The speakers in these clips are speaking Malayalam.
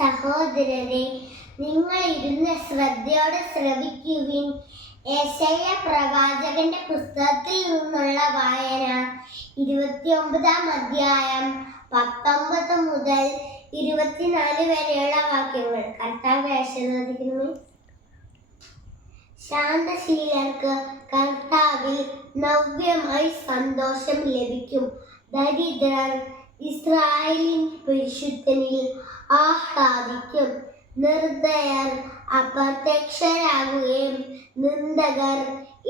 സഹോദരരെ, നിങ്ങൾ ഇരുന്ന് ശ്രദ്ധയോടെ ശ്രവിക്കുവിൻ. യെശയ്യാ പ്രവാചകന്റെ പുസ്തകത്തിൽ നിന്നുള്ള വായന. 29-ാം അധ്യായം 19 മുതൽ 24 വരെയുള്ള വാക്യങ്ങൾ. കർത്താവ് ആശീർവദിക്കുന്നു. ശാന്തശീലർക്ക് കർത്താവിൽ നവ്യമായി സന്തോഷം ലഭിക്കും. ദരിദ്രർ ഇസ്രായേലിന്റെ പരിശുദ്ധനിൽ ആഹ്ലാദിക്കും. നിർദ്ദയർ അപ്രത്യക്ഷരാകുകയും നിന്ദകർ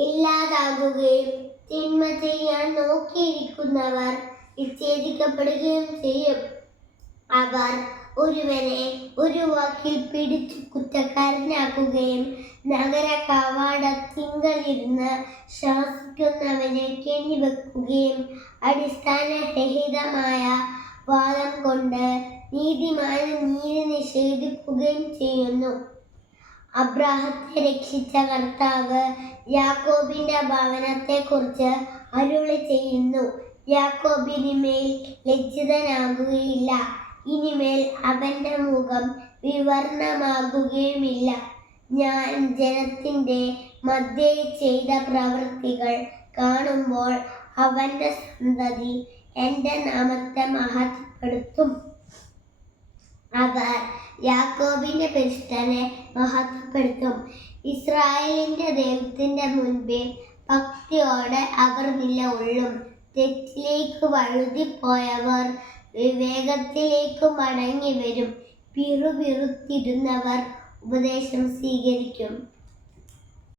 ഇല്ലാതാകുകയും തിന്മ ചെയ്യാൻ നോക്കിയിരിക്കുന്നവർ വിച്ഛേദിക്കപ്പെടുകയും ചെയ്യും. അവർ ഒരുവനെ ഒരു വാക്കിൽ പിടിച്ചു കുറ്റക്കാരനാക്കുകയും നഗര കവാടത്തിങ്കലിരുന്ന് ശാസിക്കുന്നവനെ കെണിവെക്കുകയും അടിസ്ഥാനരഹിതമായ വാദം കൊണ്ട് നീതിമാന് നീതി നിഷേധിക്കുകയും ചെയ്യുന്നു. അബ്രാഹത്തെ രക്ഷിച്ച കർത്താവ് യാക്കോബിന്റെ ഭവനത്തെക്കുറിച്ച് അരുളി ചെയ്യുന്നു. യാക്കോബിനിമേൽ ലജ്ജിതനാകുകയില്ല, ഇനിമേൽ അവന്റെ മുഖം വിവർണമാകുകയുമില്ല. ഞാൻ ജനത്തിന്റെ മധ്യേ ചെയ്ത പ്രവൃത്തികൾ കാണുമ്പോൾ അവന്റെ സന്തതി എന്റെ നാമത്തെ മഹത്വപ്പെടുത്തും. അവർ യാക്കോബിന്റെ പരിശുദ്ധനെ മഹത്വപ്പെടുത്തും. ഇസ്രായേലിന്റെ ദൈവത്തിന്റെ മുൻപിൽ ഭക്തിയോടെ അവർ നിലകൊള്ളും. തെറ്റിലേക്ക് വഴുതിപ്പോയവർ വിവേകത്തിലേക്ക് മടങ്ങി വരും. പിറുപിറുത്തിരുന്നവർ ഉപദേശം സ്വീകരിക്കും.